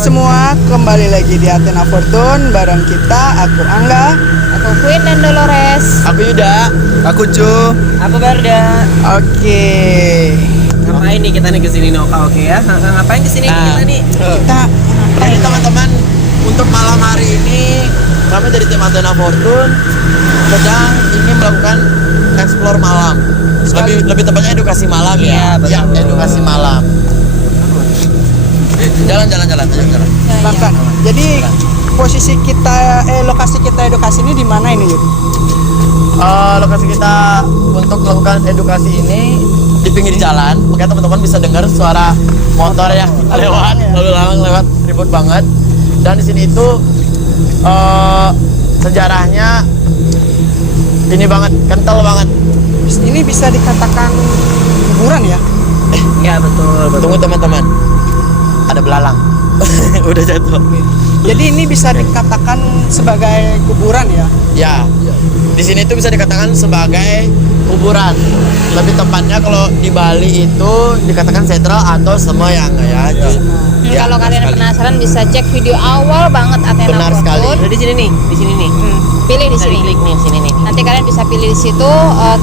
semua, kembali lagi di Athena Fortune bareng kita, aku Angga, Aku Queen dan Dolores. Aku Yuda. Aku Cu. Aku Barda. Oke. Ngapain nih kita nih kesini Noka, oke ya? Ngapain kesini kita nih? Kita Jadi teman-teman, untuk malam hari ini kami dari tim Athena Fortune sedang ingin melakukan explore malam. Lebih tepatnya edukasi malam ya. Iya, betul. Ya, edukasi malam. Jalan. pelan-pelan. Jadi posisi kita, lokasi kita edukasi ini di mana ini, Yud? Lokasi kita untuk melakukan edukasi ini di pinggir jalan, makanya teman-teman bisa dengar suara motor yang lewat, lalu lalang lewat ribut banget. Dan di sini itu sejarahnya ini banget, kental banget. Ini bisa dikatakan kuburan ya? Iya betul. Tunggu teman-teman, ada belalang. Udah jatuh. Jadi ini bisa dikatakan sebagai kuburan ya? Ya, di sini itu bisa dikatakan sebagai kuburan. Lebih tepatnya kalau di Bali itu dikatakan sentral atau semayang ya. Ya, Kalau benar kalian sekali. penasaran bisa cek video awal banget Athena Benar sekali. Fortune. Udah di sini nih, di sini nih. Pilih di Bisa sini. diklik nih, sini nih. Nanti kalian bisa pilih di situ.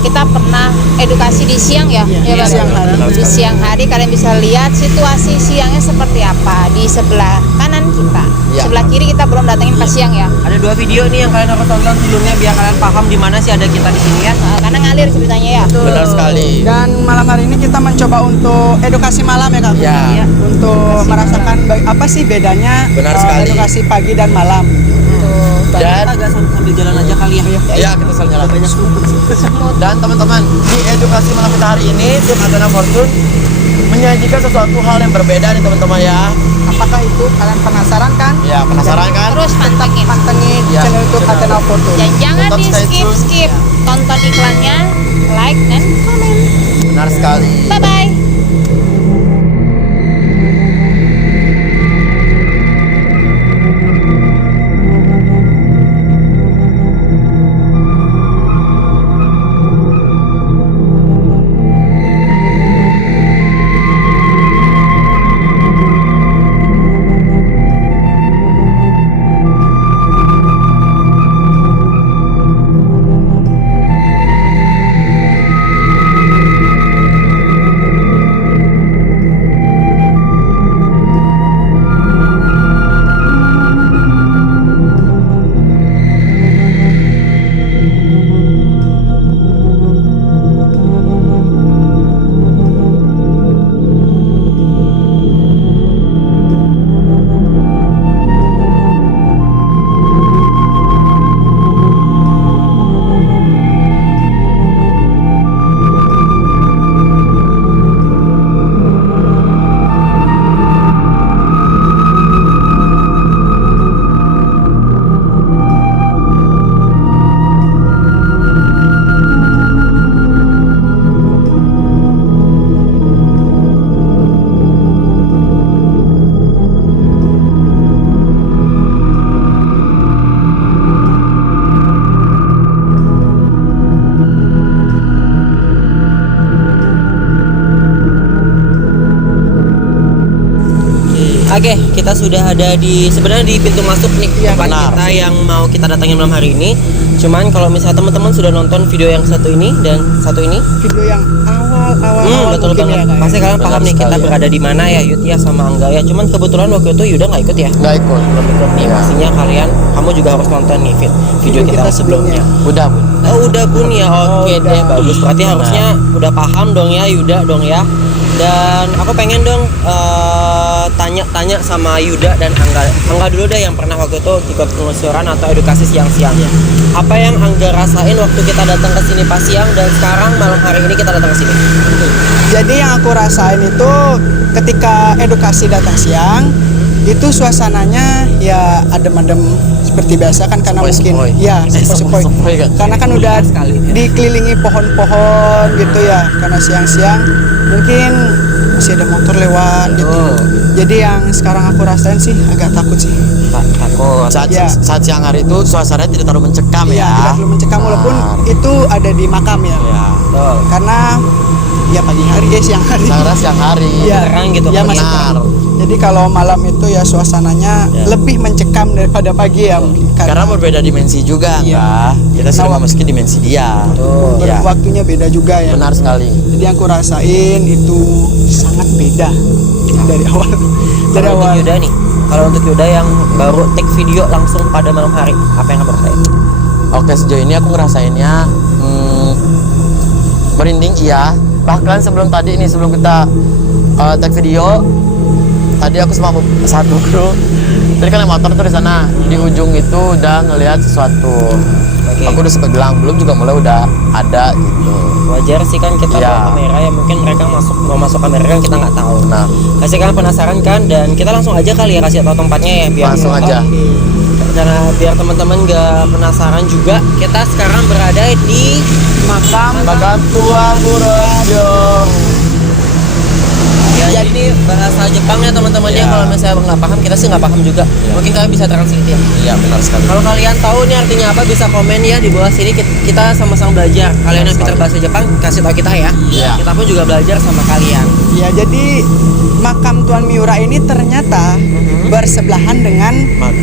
Kita pernah edukasi di siang ya, Iya, Bang? siang hari. Di siang hari kalian bisa lihat situasi siangnya seperti apa di sebelah kanan kita. Iya. Sebelah kiri kita belum datengin pas siang ya. Ada 2 video nih yang kalian harus tonton sebelumnya biar kalian paham di mana sih ada kita di sini ya. Karena ngalir ceritanya ya. Benar sekali. Dan malam hari ini kita mencoba untuk edukasi malam ya, Kak? Ya. Iya. Untuk merasakan apa sih bedanya Benar sekali. edukasi pagi dan malam. Dan Kita agak sambil jalan aja kali ya. ya kita saling jalan. Banyak rumput. Dan teman-teman, di edukasi malam kita hari ini tim Athena Fortune menyajikan sesuatu hal yang berbeda nih teman-teman ya. Apakah itu kalian penasaran kan? Ya, penasaran kan? Terus pantengin. Pantengin Ya, channel YouTube channel. Athena Fortune. Dan jangan Tetap di stay tune. skip. Tonton iklannya, like dan komen. Benar sekali. Bye bye. Oke, kita sudah ada sebenarnya di pintu masuk nih tempat benar. kita yang mau kita datangin malam hari ini. Cuman kalau misalnya teman-teman sudah nonton video yang satu ini dan satu ini, Video yang awal betul mungkin banget. ya, Kak, ya? Pasti kalian paham nih kita sekali ya. berada di mana ya, Yud ya sama Angga ya. Cuman kebetulan waktu itu Yuda nggak ikut ya. Nggak ikut. Belum ikut nih. Iya. Pastinya kamu juga harus nonton nih video kita sebelumnya. Udah, Bu. Oh udah Bun ya, oke deh bagus. Berarti harusnya udah paham dong ya Yuda dong ya. Dan aku pengen dong tanya-tanya sama Yuda dan Angga. Angga dulu deh yang pernah waktu itu ikut penelusuran atau edukasi siang-siang. Apa yang Angga rasain waktu kita datang ke sini pas siang dan sekarang malam hari ini kita datang ke sini? Jadi yang aku rasain itu ketika edukasi datang siang itu suasananya ya adem-adem seperti biasa kan, karena Sepoi-sepoi. mungkin ya sepoi-sepoi. Sepoi kan? Karena kan udah sekali, ya. dikelilingi pohon-pohon gitu ya, karena siang-siang mungkin masih ada motor lewat gitu. Jadi yang sekarang aku rasain sih agak takut sih. Takut. Ya. Saat siang hari itu suasananya tidak terlalu mencekam Iya, ya. tidak terlalu mencekam walaupun Benar. itu ada di makam ya. Ya. Betul. Karena ya pagi hari, siang hari. siang hari. Iya, terang gitu, ya masih benar. terang. Jadi kalau malam itu ya suasananya lebih mencekam daripada pagi ya mungkin Karena berbeda dimensi juga, Iya. enggak? Kita sudah memasuki dimensi dia. Ya, waktunya beda juga ya. benar sekali. Jadi yang aku rasain itu sangat beda dari awal. Dari Kalau untuk awal. Yuda nih, kalau untuk Yuda yang baru take video langsung pada malam hari, apa yang abang rasain? Oke, sejauh ini aku ngerasainnya merinding iya. Bahkan sebelum kita take video, tadi aku sama satu kru. Tadi kan yang motor tuh di sana di ujung itu udah ngelihat sesuatu. Aku udah sempat bilang belum juga mulai udah ada gitu. Wajar sih kan kita Iya. bawa kamera ya, mungkin mereka mau masuk kamera kan kita nggak tahu. Nah, Kasih kalian penasaran kan, dan kita langsung aja kali ya kasih tahu tempatnya ya biar langsung aja. karena biar teman-teman nggak penasaran juga. Kita sekarang berada di Makam tua Burojo. ya, jadi ini bahasa Jepang ya teman-teman ya. Iya. Kalau misalnya nggak paham, kita sih nggak paham juga. Mungkin kalian bisa translate ya. Iya, benar sekali. Kalau kalian tahu nih artinya apa, bisa komen ya di bawah sini. Kita sama-sama belajar. Kalian yang pintar bahasa Jepang kasih tahu kita ya. Iya. Kita pun juga belajar sama kalian. Ya, jadi makam Tuan Miura ini ternyata bersebelahan dengan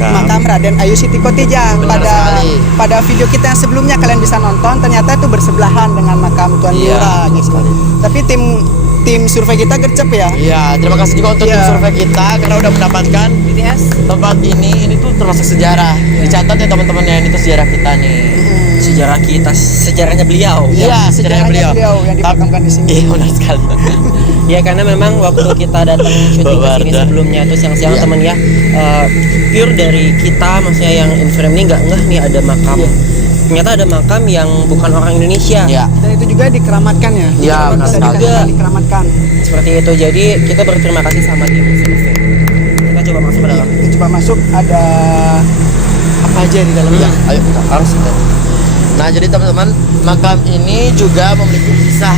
makam Raden Ayu Siti Kotijah. Benar sekali. Pada video kita yang sebelumnya kalian bisa nonton, ternyata itu bersebelahan dengan makam Tuan Iya, Miura benar gitu. sekali. Tapi tim survei kita gercep ya. Iya, terima kasih juga untuk tim Iya. survei kita karena udah mendapatkan BTS. tempat ini tuh termasuk sejarah. Dicatat ya teman-teman ya, ini tuh sejarah kita nih. Sejarah kita, sejarahnya beliau. Iya, sejarahnya beliau. yang dimakamkan di sini. Iya, benar sekali. Ya karena memang waktu kita datang syuting ke sini Bawarda. sebelumnya itu siang-siang Iya. teman ya, pure dari kita, maksudnya yang in frame ini nggak ngeh nih ada makam. Ternyata ada makam yang bukan orang Indonesia. Iya. Dan itu juga dikeramatkan ya. Iya, benar Bisa sekali. dikatakan dikeramatkan. Seperti itu. Jadi kita berterima kasih sama tim survei. Kita coba masuk ke dalam. Kita coba masuk, ada apa aja di dalamnya. Ayo kita harus kita. Nah, jadi teman-teman, makam ini juga memiliki kisah.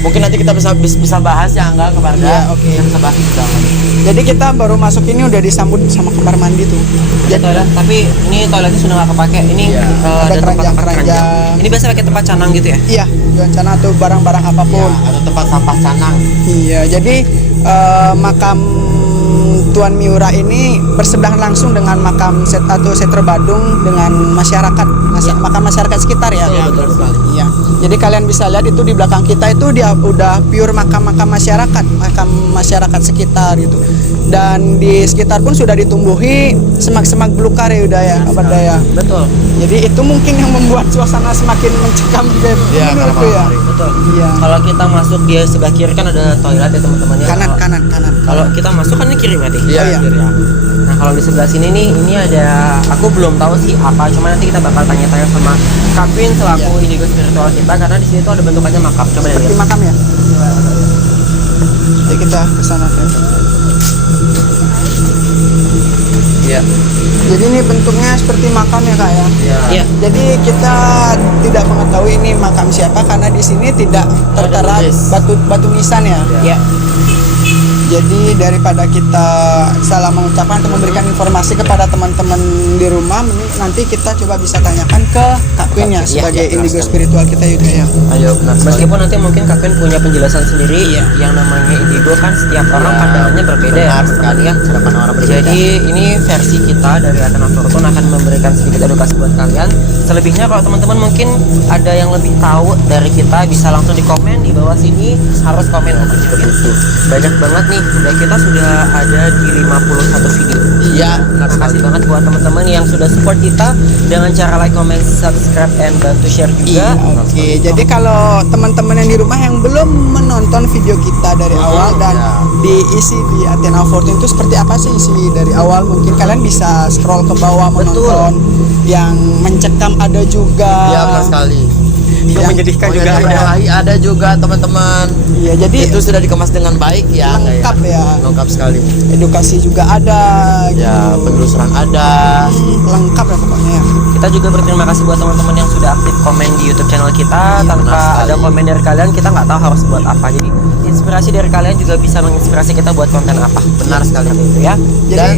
Mungkin nanti kita bisa bahas ya, enggak ke Barda. Iya, oke. Kita bisa bahas di dalam. Jadi kita baru masuk ini udah disambut sama kamar mandi tuh. Ada toilet, tapi ini toiletnya sudah nggak kepake. Ini Iya. ada tempat keranjang. Ini biasa pakai tempat canang gitu ya? Iya, rencana atau barang-barang Ya, apapun. ada tempat sampah canang. Iya, jadi makam Tuan Miura ini bersebelahan langsung dengan makam Setro Badung dengan masyarakat, makam masyarakat sekitar ya. Iya, betul sekali. Iya. Jadi kalian bisa lihat itu di belakang kita itu dia udah pure makam-makam masyarakat sekitar gitu. Dan di sekitar pun sudah ditumbuhi semak-semak belukar ya udah ya, apa daya. Betul. Jadi itu mungkin yang membuat suasana semakin mencekam juga Iya, menurutku karena ya. malam hari. Betul. Iya. Kalau kita masuk di sebelah kiri kan ada toilet ya teman-teman ya. Kanan. Kalau kita masuk kan ini kiri berarti. Iya, iya. Kiri ya. Nah kalau di sebelah sini nih, ini ada, aku belum tahu sih apa, cuma nanti kita bakal tanya-tanya sama Kapin selaku indigo spiritual kita, karena di sini tuh ada bentukannya makam. Coba deh Seperti lihat. makam ya. Jadi kita ke sana. Iya. Jadi ini bentuknya seperti makam ya kak ya. Iya. Jadi kita tidak mengetahui ini makam siapa karena di sini tidak tertera tulis. batu nisan ya. Iya. Jadi daripada kita salah mengucapkan atau memberikan informasi kepada teman-teman di rumah, mending nanti kita coba bisa tanyakan ke Kak Queen ya sebagai indigo spiritual kita juga ya. Ayo, benar sekali. Meskipun nanti mungkin Kapin punya penjelasan sendiri, yang namanya indigo kan setiap orang pandangannya berbeda ya. Benar sekali ya, cara pandang orang berbeda. Jadi ini versi kita dari Athena Fortune akan memberikan sedikit edukasi buat kalian. Selebihnya kalau teman-teman mungkin ada yang lebih tahu dari kita, bisa langsung di komen di bawah sini, harus komen seperti itu. Banyak banget nih, udah kita sudah ada di 51 video. Iya, benar Terima sekali. kasih banget buat teman-teman yang sudah support kita dengan cara like, comment, subscribe, and bantu share juga. Oke, jadi kalau teman-teman yang di rumah yang belum menonton video kita dari awal dan diisi di Athena Fortune itu seperti apa sih isi dari awal, mungkin kalian bisa scroll ke bawah menonton. Yang mencekam ada juga. Iya, benar sekali. Yang menyedihkan juga Yang ada. Ilahi ada juga teman-teman. Iya, jadi Itu sudah dikemas dengan baik ya. lengkap ya. Lengkap sekali. Edukasi juga ada. Ya, penelusuran ada. Lengkap ya pokoknya ya. Kita juga berterima kasih buat teman-teman yang sudah aktif komen di YouTube channel kita. Iya, benar Tanpa sekali. ada komen dari kalian, kita nggak tahu harus buat apa. Jadi inspirasi dari kalian juga bisa menginspirasi kita buat konten apa. Benar sekali. Itu ya. Dan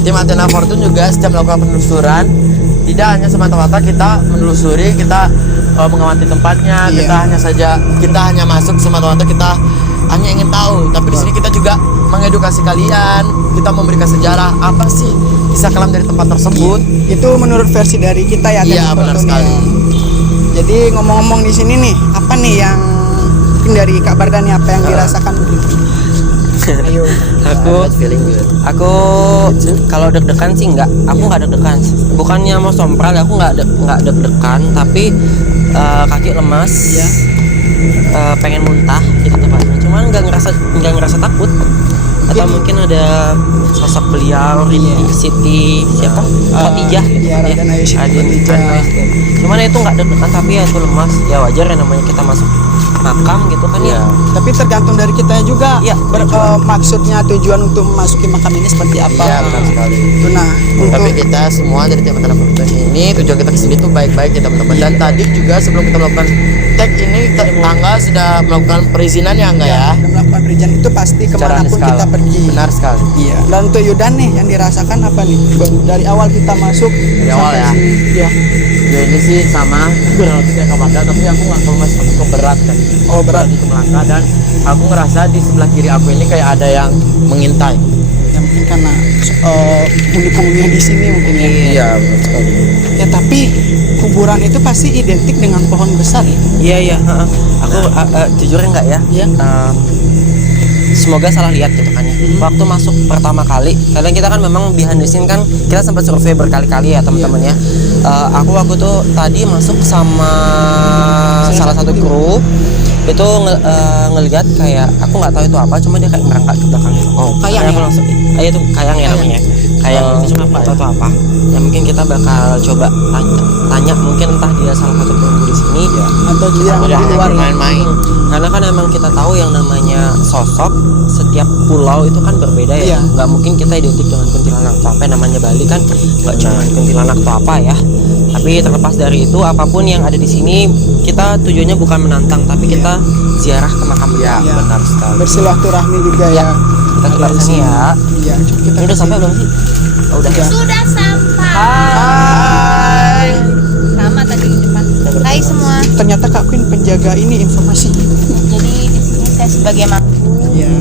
tim Athena Fortune juga setiap melakukan penelusuran, tidak hanya semata-mata kita menelusuri, kita mengamati tempatnya. Iya. Kita hanya masuk sama teman-teman, kita hanya ingin tahu. Tapi di sini kita juga mengedukasi kalian. Kita memberikan sejarah apa sih kisah kelam dari tempat tersebut. Itu menurut versi dari kita ya. Iya, Aten benar Fortuny. sekali. Jadi ngomong-ngomong di sini nih, apa nih yang mungkin dari Kak Bardani apa yang dirasakan begitu? Ayo. Aku kalau deg-degan sih enggak. Aku nggak deg-degan. Bukannya mau sompral, aku nggak deg-degan, tapi kaki lemas. Iya. Pengen muntah gitu tepatnya. Cuman nggak ngerasa takut. Atau mungkin ada sosok beliau Rindy Siti siapa? Khadijah gitu Iya, Raden Ayu Siti Khadijah. Cuman itu nggak deg-degan, tapi ya itu lemas. Ya wajar ya, namanya kita masuk makam gitu kan ya. Tapi tergantung dari kita juga. Iya, Maksudnya tujuan untuk memasuki makam ini seperti apa? Iya, benar sekali. Itu nah, Tapi untuk kita semua dari tim Aten Fortuny ini tujuan kita kesini tuh baik-baik ya teman-teman. Dan tadi juga sebelum kita melakukan tag ini, Angga sudah melakukan perizinan ya Angga ya. udah melakukan perizinan itu pasti kemanapun Niskala. kita pergi. Benar sekali. Iya. Dan untuk Yudan nih yang dirasakan apa nih? Dari awal kita masuk Dari awal sampai ya? sini. Iya. Ya ini sih sama berarti kayak Kabanda, tapi aku nggak tahu masih aku berat kan. Oh, berat. Itu melangkah, dan aku ngerasa di sebelah kiri aku ini kayak ada yang mengintai. Ya mungkin karena penghuninya di sini mungkin ya. Iya, benar sekali. Ya tapi kuburan itu pasti identik dengan pohon besar ya. Iya. Aku jujur enggak ya. Iya. Semoga salah lihat gitu kan ya. Waktu masuk pertama kali, kadang kita kan memang behind the scene kan kita sempat survei berkali-kali ya teman-teman ya. Aku waktu tuh tadi masuk sama salah satu kru itu ngelihat kayak aku nggak tahu itu apa, cuma dia kayak merangkak ke belakang. Kayang Aku ya? langsung, itu kayang ya namanya. Kayang itu cuma nggak tahu itu apa. Ya mungkin kita bakal coba tanya mungkin entah dia salah satu penunggu di sini ya. Atau dia yang Udah di luar ya. main-main. Karena kan emang kita tahu yang namanya sosok setiap pulau itu kan berbeda ya. Iya. Nggak mungkin kita identik dengan kuntilanak atau apa, namanya Bali kan nggak cuma kuntilanak atau apa ya. Tapi terlepas dari itu, apapun yang ada di sini, kita tujuannya bukan menantang, tapi kita ziarah ke makam Ya, Iya. benar sekali. Bersilaturahmi juga ya. Kita keluar sini ya. Iya, coba kita Ini udah sampai belum sih? Oh, udah. Udah. Sudah sampai. Hai. Sama tadi di depan. Hai semua. Ternyata Kak Queen penjaga ini informasi. Jadi di sini saya sebagai mangku. Iya.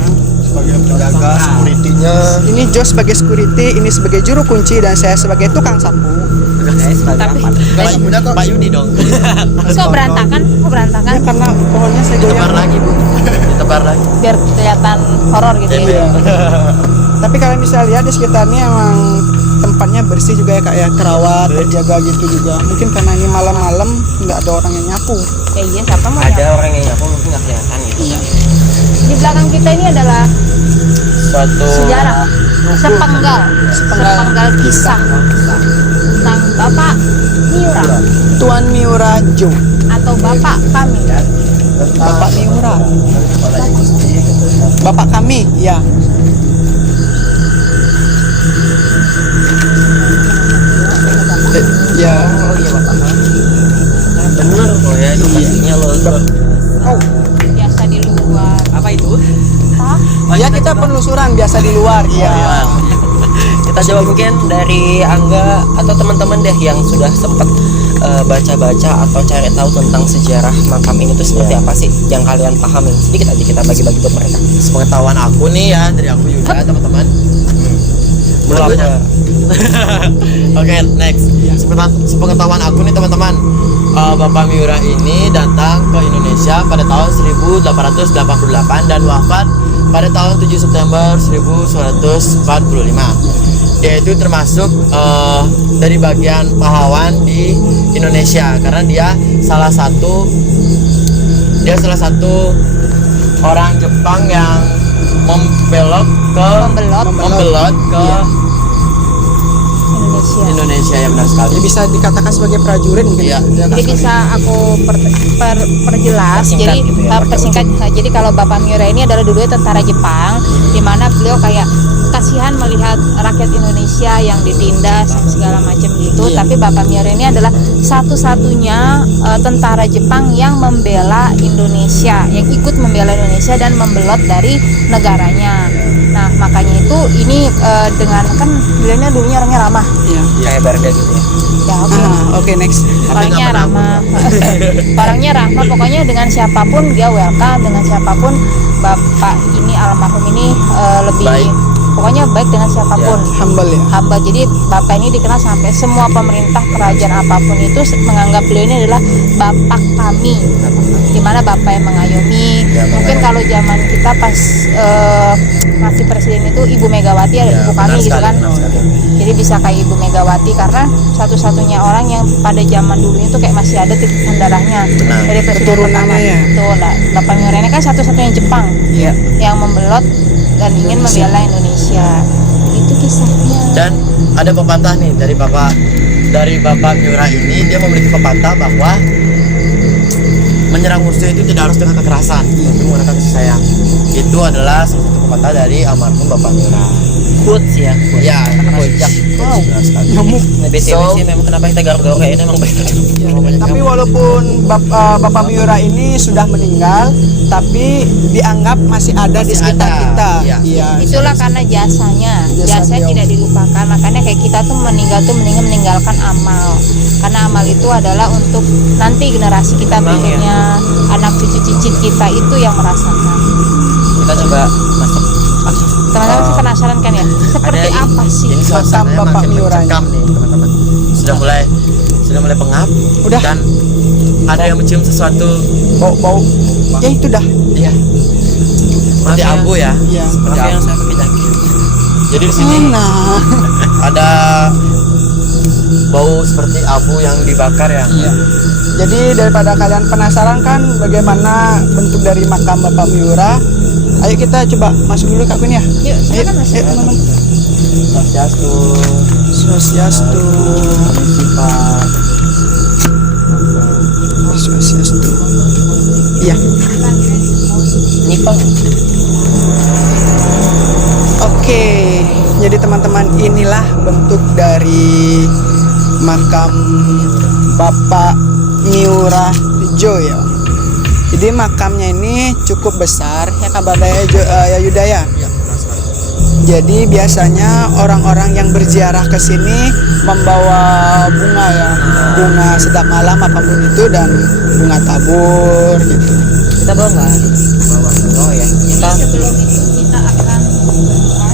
Sebagai penjaga security-nya. Ini Jos sebagai security, ini sebagai juru kunci, dan saya sebagai tukang sapu. Tapi Pak Yudi dong. kok berantakan? Kok berantakan? Ya, karena pohonnya saya Ditebar goyang. lagi Bu. Ditebar lagi. Biar kelihatan horor gitu ya. Iya. Tapi kalian bisa lihat di sekitarnya emang tempatnya bersih juga ya Kak ya, kerawat, terjaga gitu juga. Mungkin karena ini malam-malam nggak ada orang yang nyapu. Ya iya, siapa mau Ada nyapu? orang yang nyapu mungkin nggak kelihatan gitu. Iya. Di belakang kita ini adalah Suatu sejarah sepenggal kisah tentang Bapak Miura Tuan Miura Jo. atau Bapak kami. Bapak Miura. Bapak kami, ya. Ya. Bener kok ya, edukasinya loh. Oh, Biasa di luar. Apa itu? Hah? ya kita penelusuran biasa di luar, ya. Kita coba mungkin dari Angga atau teman-teman deh yang sudah sempat baca-baca atau cari tahu tentang sejarah makam ini tuh seperti apa sih yang kalian pahamin, sedikit aja kita bagi-bagi buat mereka. sepengetahuan aku nih ya, dari aku Yuda teman-teman. Belum Menurut- Oke, next. Sepengetahuan aku nih teman-teman, Bapak Miura ini datang ke Indonesia pada tahun 1888 dan wafat pada tahun 7 September 1945. Dia itu termasuk dari bagian pahlawan di Indonesia karena dia salah satu orang Jepang yang membelot ke membelot ke Iya. Indonesia. Indonesia ya, benar sekali. Jadi bisa dikatakan sebagai prajurit mungkin. Iya. ya. Jadi bisa aku perjelas. Persingkat Jadi gitu ya, persingkat. Jadi kalau Bapak Miura ini adalah dulunya tentara Jepang, di mana beliau kayak kasihan melihat rakyat Indonesia yang ditindas dan segala macam gitu. Iya. Tapi Bapak Miura ini adalah satu-satunya tentara Jepang yang membela Indonesia, yang ikut membela Indonesia dan membelot dari negaranya. Nah, makanya itu ini dengan kan beliaunya dulunya orangnya ramah. Iya. Kayak Barda gitu ya. Ya oke. Oke, next. Orangnya ramah. Orangnya ramah, pokoknya dengan siapapun dia welcome, dengan siapapun bapak ini almarhum ini lebih Baik. pokoknya baik dengan siapapun. Humble ya. Hamba, jadi bapak ini dikenal sampai semua pemerintah kerajaan apapun itu menganggap beliau ini adalah bapak kami, dimana bapak yang mengayomi. Mungkin kalau zaman kita pas masih presiden itu Ibu Megawati ada ibu kami gitu kan, jadi bisa kayak Ibu Megawati karena satu-satunya orang yang pada zaman dulu itu kayak masih ada titisan darahnya dari presiden pertama. Keturunannya ya. Betul lah, Bapak Miura ini kan satu-satunya Jepang Iya. yang membelot dan ingin membela Indonesia. Itu kisahnya. Dan ada pepatah nih dari Bapak Miura ini, dia memiliki pepatah bahwa menyerang musuh itu tidak harus dengan kekerasan, tapi menggunakan kasih sayang. Itu adalah salah satu pepatah dari almarhum Bapak Miura. Quotes ya. Ya, kocak. Wow. Benar sekali. Nyamuk. Nah, BTW sih memang kenapa kita garuk-garuk kayak ini emang benar. Tapi walaupun Bapak Miura ini sudah meninggal, tapi dianggap masih ada di Masih sekitar ada, kita. iya. Iya. Itulah karena jasanya beliau. tidak dilupakan. Makanya kayak kita tuh meninggalkan amal, karena amal itu adalah untuk nanti generasi kita berikutnya, anak cucu cicit kita itu yang merasakan. Kita coba masuk. Teman-teman sih penasaran kan ya, seperti ada apa sih? Ini suasananya Bapak makin Miura. mencekam nih teman-teman. Sudah mulai pengap. Udah. Dan ada yang mencium sesuatu. Bau. Ya itu dah. Iya. Seperti Maaf ya. abu ya. Iya. Seperti Maaf yang abu. saya pakai jaket. Jadi di sini Nah. ada bau seperti abu yang dibakar ya. Iya. Jadi daripada kalian penasaran kan bagaimana bentuk dari makam Bapak Miura, ayo kita coba masuk dulu Kak Queen ya. Yuk, silakan Mas. Ayo teman-teman. Swastiastu. Swastiastu. Sifat. Swastiastu. Iya. Nipang. Oke. Jadi teman-teman, inilah bentuk dari makam Bapak Miura Jo ya. Jadi makamnya ini cukup besar ya kabar ya Yudaya. Ya, benar sekali. Jadi biasanya orang-orang yang berziarah ke sini membawa bunga ya, bunga sedap malam apapun itu dan bunga tabur gitu. Kita bawa nggak? Bawa. Oh ya. Kita Sebelum itu kita akan berdoa.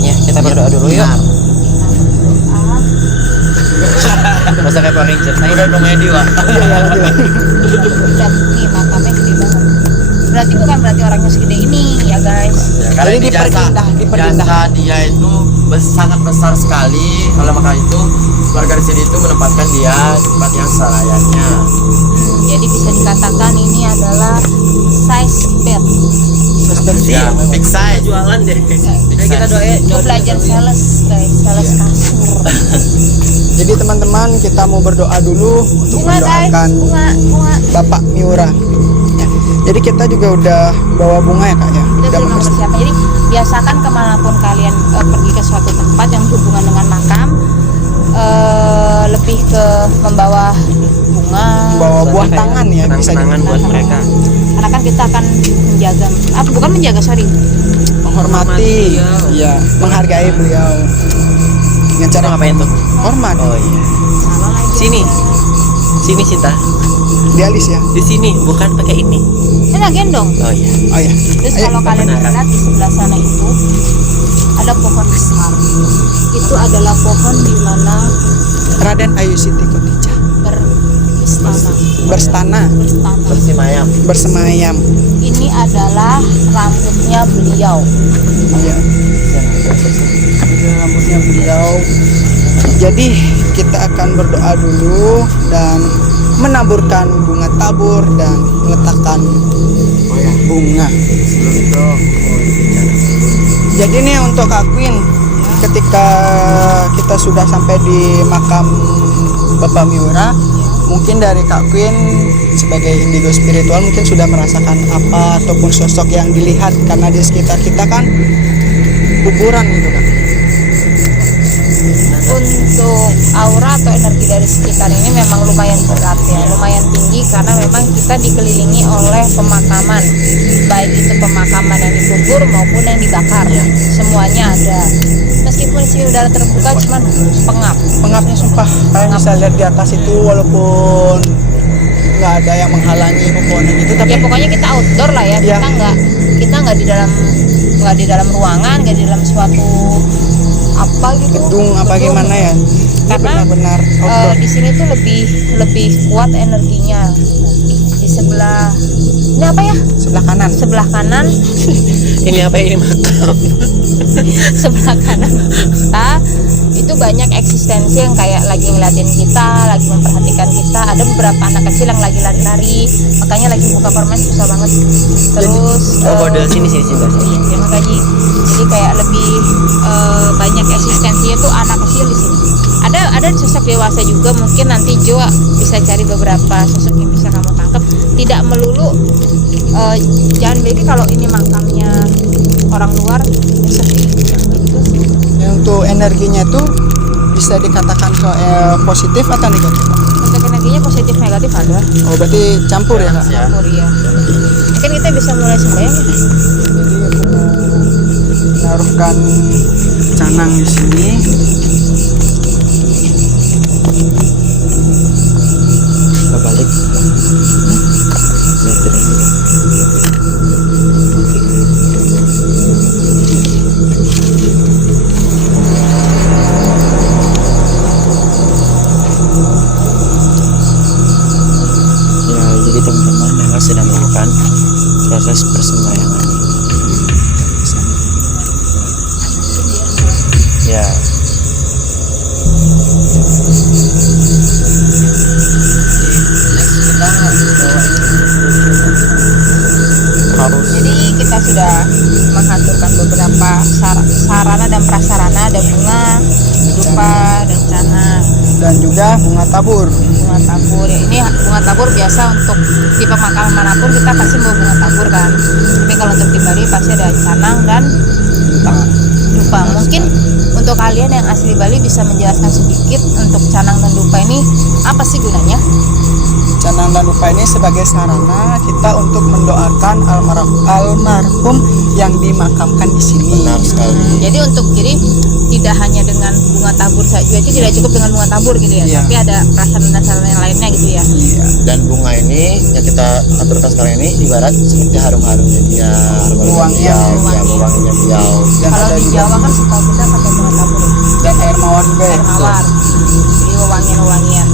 ya kita berdoa dulu yuk. Benar. Masa kayak Power Ranger. Saya udah komedi, Pak. Dan nih makamnya gede banget. Berarti bukan berarti orangnya segede ini ya guys. Karena Jadi ini diperindah. jasa dia itu sangat besar sekali. Oleh maka itu keluarga di sini itu menempatkan dia di tempat yang selayaknya. Jadi bisa dikatakan ini adalah size bed. Ya, big size. Jualan deh. Big Kita size. doain. Itu belajar sales guys, sales kasur. Jadi teman-teman kita mau berdoa dulu untuk Bunga guys, mendoakan bunga. Bapak Miura. Ya. Jadi kita juga udah bawa bunga ya Kak ya. Kita Udah sudah mempersiapkan. Jadi biasakan kemanapun kalian pergi ke suatu tempat yang berhubungan dengan makam, lebih ke membawa bunga. bawa buah Kayak tangan ya bisa kenang-kenangan buat mereka. Karena kan kita akan menjaga, bukan menjaga sorry, menghormati, beliau. ya, menghargai beliau. Dengan cara Cara ngapain tuh? hormat, Oh iya. salah lagi. Sini. Sini Cinta. dialis ya. Di sini bukan pakai ini. Ini gendong. Oh iya. Oh ya. Terus Ayo, kalau kalian kebenaran. lihat di sebelah sana itu ada pohon besar. Itu adalah pohon di mana Raden Ayu Siti Khadijah berstana. Bersimayam. bersemayam. Ini adalah rambutnya beliau. Ya. Rambutnya beliau. Jadi kita akan berdoa dulu dan menaburkan bunga tabur dan meletakkan bunga. Sebelum itu mau dibicara. Jadi nih untuk Kak Queen, ketika kita sudah sampai di makam Bapak Miura, mungkin dari Kak Queen sebagai indigo spiritual mungkin sudah merasakan apa ataupun sosok yang dilihat karena di sekitar kita kan kuburan gitu kan. Untuk aura atau energi dari sekitar ini memang lumayan berat ya, lumayan tinggi karena memang kita dikelilingi oleh pemakaman, baik itu pemakaman yang dikubur maupun yang dibakar, semuanya ada. Meskipun sih udara terbuka, cuman Pengapnya sumpah, kalian bisa lihat di atas itu walaupun nggak ada yang menghalangi pepohonan itu, tapi ya pokoknya kita outdoor lah ya, Ya. kita nggak di dalam ruangan, nggak di dalam suatu apa gitu gedung apa gedung. gimana ya, ini Karena benar-benar outdoor. di sini tuh lebih kuat energinya. Di sebelah ini apa ya, Sebelah kanan sebelah kanan Ini apa ini makam? sebelah kanan kita itu banyak eksistensi yang kayak lagi ngeliatin kita, lagi memperhatikan kita. Ada beberapa anak kecil yang lagi lari-lari, makanya lagi buka permen susah banget. Terus Oh, model sini. terima kasih. Jadi kayak lebih banyak eksistensinya tuh anak kecil di sini. Ada sosok dewasa juga, mungkin nanti Jo bisa cari beberapa sosok yang bisa kamu tangkap. Tidak melulu jangan berarti kalau ini makamnya orang luar seperti itu sih. Ya, untuk energinya tuh bisa dikatakan positif atau negatif? Untuk energinya positif negatif ada. Oh berarti campur ya kak? Campur ya. Mungkin kita bisa mulai sembahyang ya. Jadi aku mau menaruhkan canang di sini. Balik. Ya, jadi teman-teman yang sedang melakukan proses persembahyangan. Ya. Harus. Jadi kita sudah mengaturkan beberapa sarana dan prasarana, ada bunga, dupa, dan canang. Dan juga bunga tabur. Bunga tabur ya, ini bunga tabur biasa untuk di pemakaman manapun kita pasti mau bunga tabur kan, tapi kalau untuk di Bali pasti ada canang dan dupa. Mungkin untuk kalian yang asli Bali bisa menjelaskan sedikit untuk canang dan dupa ini apa sih gunanya? Canang dan dupa ini sebagai sarana kita untuk mendoakan almarhum yang dimakamkan di sini. Benar sekali. Jadi tidak hanya dengan bunga tabur saja, itu tidak cukup dengan bunga tabur gitu ya, Iya. tapi ada perasaan dan sarana yang lainnya gitu ya. Iya. Dan bunga ini yang kita aturkan sekarang ini ibarat seperti harum-harumnya dia, Wanginya. ya, wanginya beliau. Dan Kalau ada di juga Jawa kan setahu kita pakai bunga tabur ya. dan air mawar juga ya. Air mawar, jadi wewangian-wewangian.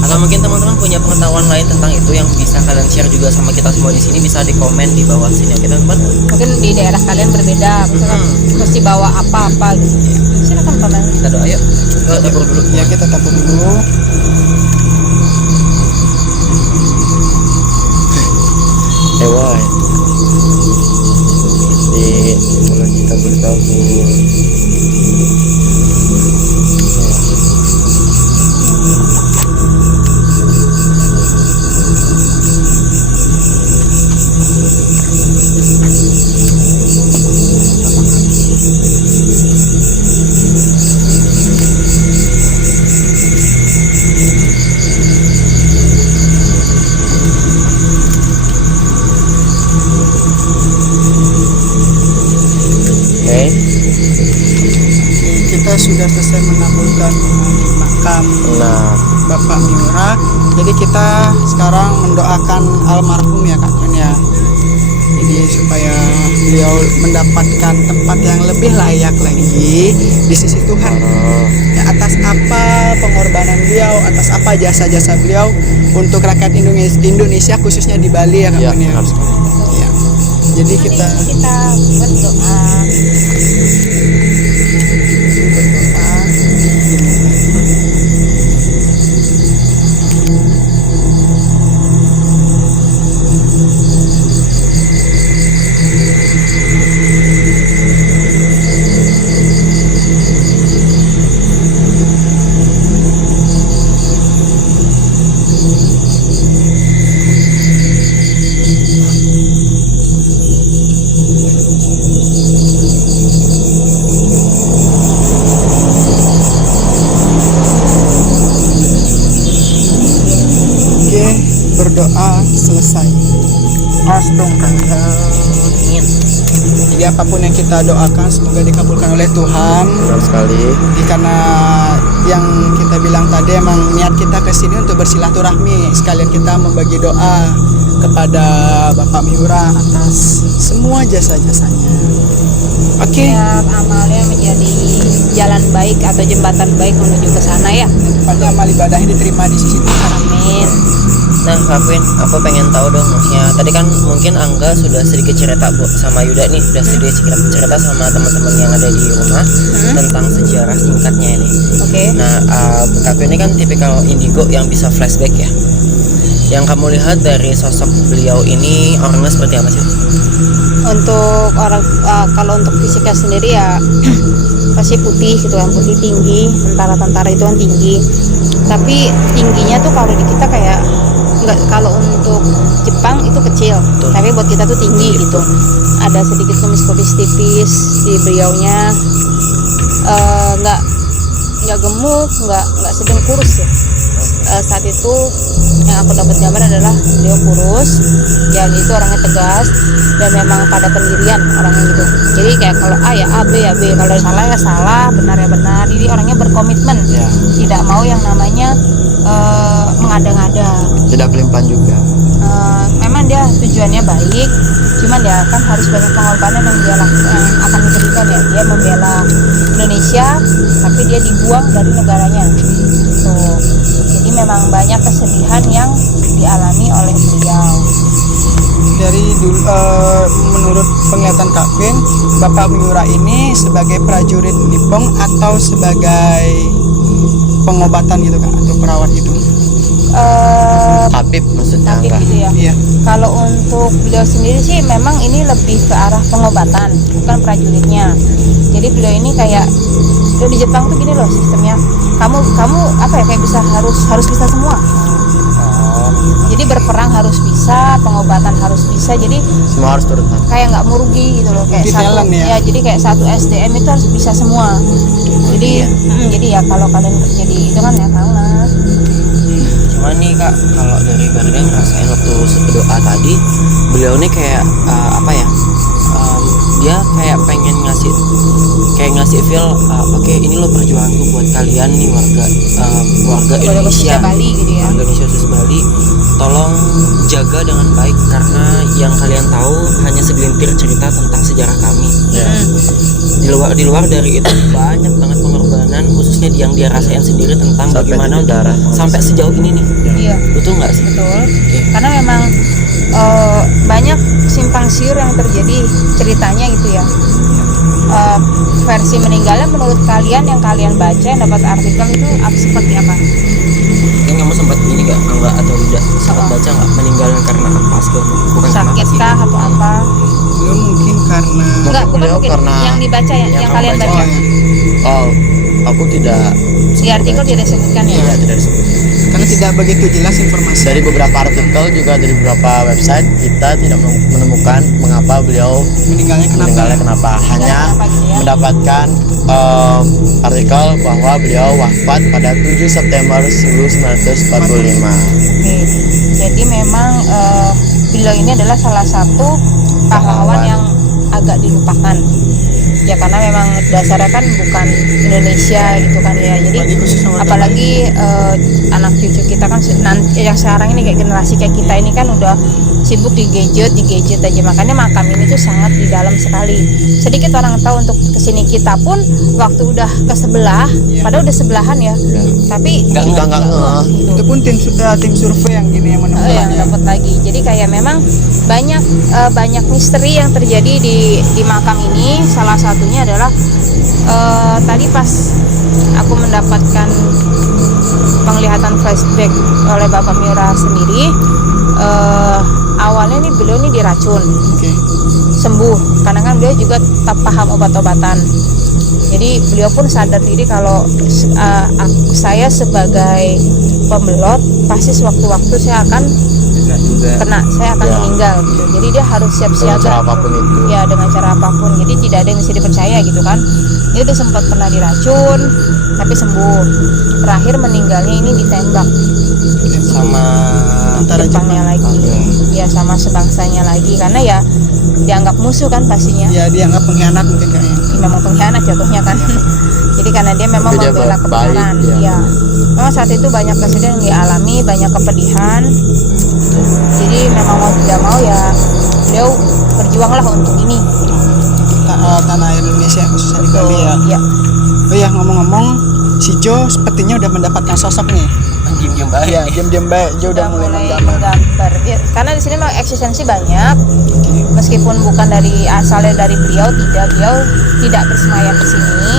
Atau mungkin teman-teman punya pengetahuan lain tentang itu yang bisa kalian share juga sama kita semua di sini, bisa di komen di bawah sini. Oke teman-teman. Mungkin di daerah kalian berbeda, misalkan mesti bawa apa-apa gitu. Silakan komen. Kita doa yuk. Ke dapur dulu. Ya kita tabur dulu. Hewan. Di mulai kita bertabur. Oke. Kita sudah selesai menaburkan di makam Nah, Bapak Miura. Jadi kita sekarang mendoakan almarhum ya Kak Ken ya. Jadi supaya beliau mendapatkan tempat yang lebih layak lagi di sisi Tuhan. Ya, atas apa pengorbanan beliau, atas apa jasa-jasa beliau untuk rakyat Indonesia khususnya di Bali ya Kak ya, Ken ya. benar sekali. Ya. Jadi kita Kita berdoa. Amin. Jadi apapun yang kita doakan semoga dikabulkan oleh Tuhan. Benar sekali. Jadi karena yang kita bilang tadi emang niat kita kesini untuk bersilaturahmi, sekalian kita membagi doa kepada Bapak Miura atas semua jasa-jasanya. Oke. Ya, amalnya menjadi jalan baik atau jembatan baik menuju ke sana ya. Pada amal ibadahnya diterima di sisi Tuhan. Amin. Nah, Kak Queen, aku pengen tahu dong, maksudnya tadi kan mungkin Angga sudah sedikit cerita Bu sama Yuda nih, udah sedikit cerita sama teman-teman yang ada di rumah tentang sejarah singkatnya ini. Oke. Nah, Kak Queen ini kan tipikal indigo yang bisa flashback ya. Yang kamu lihat dari sosok beliau ini orangnya seperti apa sih? Untuk orang kalau untuk fisiknya sendiri ya pasti putih gitu kan, putih tinggi, tentara-tentara itu kan tinggi. Tapi tingginya tuh kalau di kita kayak enggak, kalau untuk Jepang itu kecil, tapi buat kita tuh tinggi gitu. Ada sedikit kumis-kumis tipis di beliaunya, nggak gemuk, nggak sedang kurus ya. Saat itu yang aku dapat gambar adalah beliau kurus, dan itu orangnya tegas dan memang pada pendirian orangnya gitu. Jadi kayak kalau A ya A, B ya B, kalau salah ya salah, benar ya benar. Jadi orangnya berkomitmen, tidak mau yang namanya mengada-ngada. Tidak pelimpan juga. Memang dia tujuannya baik, cuman ya kan harus banyak pengorbanan yang dia lakukan, akan diberikan ya. Dia membela Indonesia, tapi dia dibuang dari negaranya. Tuh. Jadi memang banyak kesedihan yang dialami oleh beliau. Dari dulu, menurut penglihatan Kak Queen, Bapak Miura ini sebagai prajurit Nippon atau sebagai pengobatan gitu Kak, atau perawat gitu? Tabib maksudnya Tabib Angga. gitu ya. Iya. Kalau untuk beliau sendiri sih memang ini lebih ke arah pengobatan, bukan prajuritnya. Jadi beliau ini kayak di Jepang tuh gini loh sistemnya. Kamu apa ya, kayak harus bisa semua. Jadi berperang harus bisa, pengobatan harus bisa. Jadi Semua harus turut tangan. kayak nggak merugi gitu loh, kayak Multi satu talent ya? jadi kayak satu SDM itu harus bisa semua. Jadi jadi ya kalau kalian kerja di itu kan ya tahu lah. Cuman nih Kak, kalau dari Barda ngerasain waktu berdoa tadi, beliau nih kayak apa ya? Dia kayak pengen ngasih feel oke, ini loh perjuanganku buat kalian nih warga Indonesia, khususnya Bali gitu ya. warga Indonesia khusus Bali, tolong jaga dengan baik karena yang kalian tahu hanya segelintir cerita tentang sejarah kami. Di luar dari itu banyak banget pengorbanan, khususnya yang dia rasain sendiri tentang Sampai bagaimana titik darah. sampai sejauh ini nih. Iya. Betul nggak sih? Betul. Karena memang banyak simpang siur yang terjadi ceritanya gitu ya. Versi meninggalnya menurut kalian yang kalian baca, yang dapat artikel itu seperti apa? Mungkin kamu sempat ini nggak, enggak atau udah sempat baca nggak meninggalnya karena apa segala macam? Bukan karena apa Sakit sih? kah atau apa? Beliau mungkin karena Enggak, bukan beliau mungkin karena yang dibaca yang kamu kalian baca. baca. Oh, aku tidak. Di artikel tidak disebutkan ya. Iya, tidak disebut. karena tidak begitu jelas informasi. Dari beberapa artikel juga dari beberapa website kita tidak menemukan mengapa beliau Meninggalnya kenapa? kenapa. Hanya Kenapa gitu ya? mendapatkan artikel bahwa beliau wafat pada 7 September 1945. Oke. Jadi memang beliau ini adalah salah satu pahlawan yang agak dilupakan. Ya karena memang dasarnya kan bukan Indonesia gitu kan ya. Jadi apalagi anak cucu kita kan yang sekarang ini kayak generasi kayak kita ini kan udah sibuk di gadget aja, makanya makam ini tuh sangat di dalam sekali. Sedikit orang tahu untuk kesini, kita pun waktu udah ke sebelah, padahal udah sebelahan ya, tapi Enggak. gitu. Itu pun tim survei yang gini yang menemukan. Yang dapat lagi. Jadi kayak memang banyak misteri yang terjadi di makam ini. Salah satunya adalah tadi pas aku mendapatkan penglihatan flashback oleh Bapak Miura sendiri, awalnya nih beliau nih diracun, Oke. sembuh karena kan beliau juga tak paham obat-obatan. Jadi beliau pun sadar diri kalau saya sebagai pembelot pasti sewaktu-waktu saya akan saya akan meninggal gitu. Jadi dia harus siap-siap Dengan cara apapun itu. ya, dengan cara apapun. Jadi tidak ada yang bisa dipercaya gitu kan. Dia udah sempat pernah diracun tapi sembuh. Terakhir meninggalnya ini ditembak. sama Antara Jepangnya lagi, ya sama sebangsanya lagi, karena ya dianggap musuh kan pastinya. Ya dianggap pengkhianat mungkin kayaknya. Memang pengkhianat jatuhnya kan. Jadi karena dia memang Tapi dia membela baik, kebenaran. ya. Iya. Memang saat itu banyak presiden yang dialami, banyak kepedihan. Jadi memang mau tidak mau ya beliau berjuanglah untuk ini. Tanah air Indonesia khususnya di Bali ya. Iya. Oh ya, ngomong-ngomong, si Jo sepertinya udah mendapatkan sosok nih. diem-diem baik. Ya, diam-diam baik. Jo udah mulai menggambar. Ya, karena di sini memang eksistensi banyak. Meskipun bukan dari asalnya dari beliau tidak bersemayam di sini.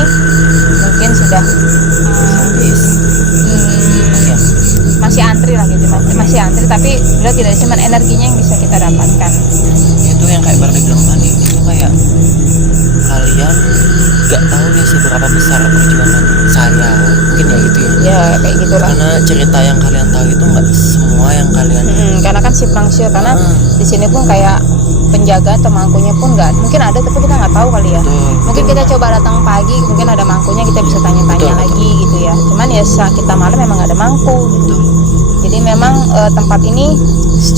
Mungkin sudah masih antri lah gitu, masih antri, tapi beliau tidak cuma energinya yang bisa kita dapatkan. Itu yang kayak Bardi bilang tadi, itu kayak kalian gak tahu nih seberapa besar perjuangan saya, mungkin ya gitu ya. Ya kayak gitulah. Karena cerita yang kalian tahu itu nggak semua yang kalian Karena kan simpang siur, karena di sini pun kayak penjaga atau mangkunya pun nggak, mungkin ada tapi kita nggak tahu kali ya. Betul. Mungkin kita coba datang pagi, mungkin ada mangkunya, kita bisa tanya-tanya Betul. lagi gitu ya. Cuman ya saat kita malam memang nggak ada mangku gitu. Jadi memang tempat ini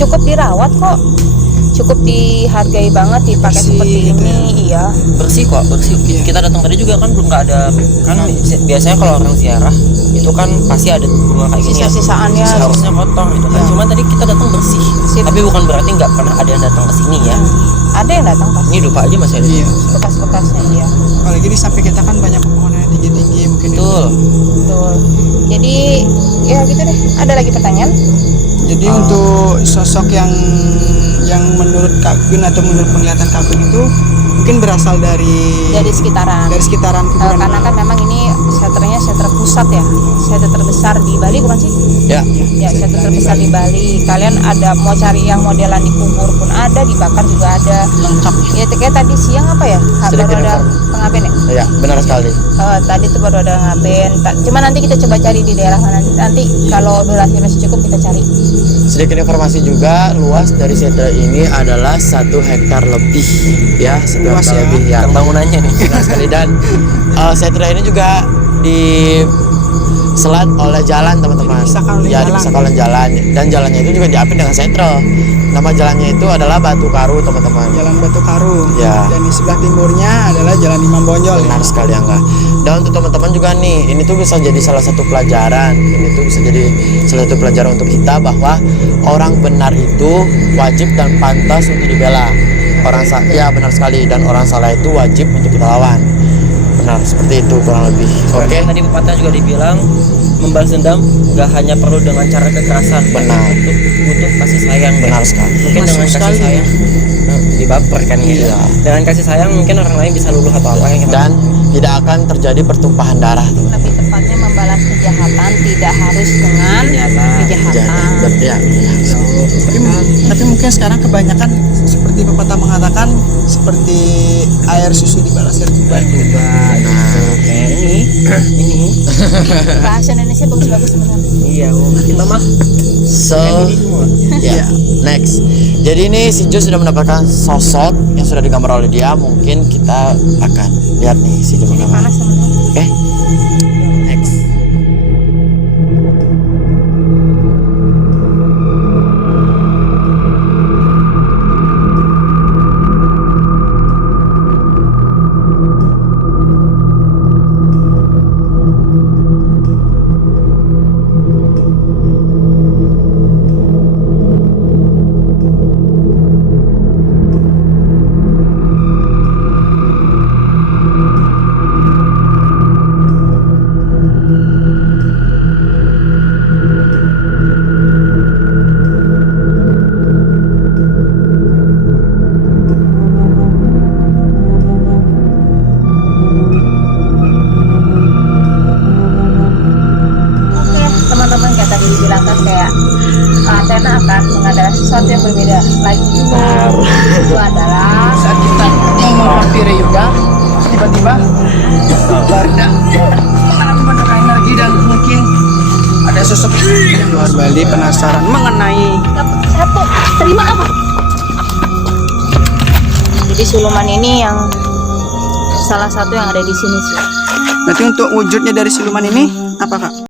cukup dirawat kok, cukup dihargai banget, dipakai Bersih seperti gitu ini. Iya. bersih kok, bersih. Kita datang tadi juga kan belum nggak ada, kan biasanya kalau orang ziarah itu kan pasti ada bunga kayak gini ya. Sisa-sisaannya Seharusnya kotor gitu kan. Ya. Cuma tadi kita datang bersih. Bersih. Tapi bukan berarti nggak pernah ada yang datang ke sini ya. ada yang datang pasti, Ini dupa aja masih ada. Iya. bekas-bekasnya. Iya. Apalagi di samping kita kan banyak pepohonan yang tinggi-tinggi mungkin. Betul. Betul. Jadi ya gitu deh. Ada lagi pertanyaan? Jadi untuk sosok yang menurut Kak Gun atau menurut penglihatan Kak Gun itu mungkin berasal dari Sekitaran. kuburan. Karena kan memang ini sentra pusat ya, sentra terbesar di Bali bukan sih? Ya. Ya, sentra terbesar di Bali. Kalian ada mau cari yang modelan dikubur pun ada, dibakar juga ada. lengkap. Ya kayak tadi siang apa ya? Sedikit Baru ada informasi. pengaben ya? Ya, benar sekali. Tadi tuh baru ada ngaben. Cuma nanti kita coba cari di daerah mana. Nanti kalau durasi masih cukup kita cari. Sedikit informasi juga, luas dari sentra ini adalah 1 hektar lebih ya, 1 Luas hektar ya. lebih ya. Bangunannya nih. Benar sekali. Dan sentra ini juga diselat oleh jalan teman-teman. Dipisahkan oleh Ya, jalan. dipisahkan oleh jalan. Dan jalannya itu juga diapit dengan sentral. Nama jalannya itu adalah Batu Karu teman-teman. Jalan Batu Karu. Ya. Dan di sebelah timurnya adalah Jalan Imam Bonjol. Benar sekali Angga. Dan untuk teman-teman juga nih, ini tuh bisa jadi salah satu pelajaran. Ini tuh bisa jadi salah satu pelajaran untuk kita bahwa orang benar itu wajib dan pantas untuk dibela. Ya benar sekali, dan orang salah itu wajib untuk kita lawan. Benar, seperti itu kurang lebih. Oke. Tadi pepatah juga dibilang membalas dendam nggak hanya perlu dengan cara kekerasan. Benar. Butuh kasih sayang. Benar sekali. Mungkin Masuk dengan sekali. kasih sayang dibaper kan gitu. Iya. Dengan kasih sayang mungkin orang lain bisa luluh atau apa yang kita. Dan tidak akan terjadi pertumpahan darah tuh. Lebih tepatnya membalas kejahatan tidak harus dengan kejahatan. Ya. Tapi mungkin sekarang kebanyakan seperti pepatah mengatakan seperti air susu dibalas air kubah. Kayak ini. Bahasa Indonesia bagus-bagus sebenarnya. Iya, kita mah So, ini semua. ya, next. Jadi ini si Jo sudah mendapatkan sosok yang sudah digambar oleh dia. Mungkin kita akan lihat nih si Jo Ini menggambar. panas sebenarnya. Oke, next. Oke, teman-teman kayak tadi dibilang kan kayak Athena akan mengadakan sesuatu yang berbeda lagi. Itu adalah Saat kita yang menghampiri yoga, tiba-tiba Barda menambahkan energi dan mungkin ada sosok yang luar Bali penasaran mengenai dapat satu. Terima apa? Jadi siluman ini yang salah satu yang ada di sini sih. berarti untuk wujudnya dari siluman ini apa Kak?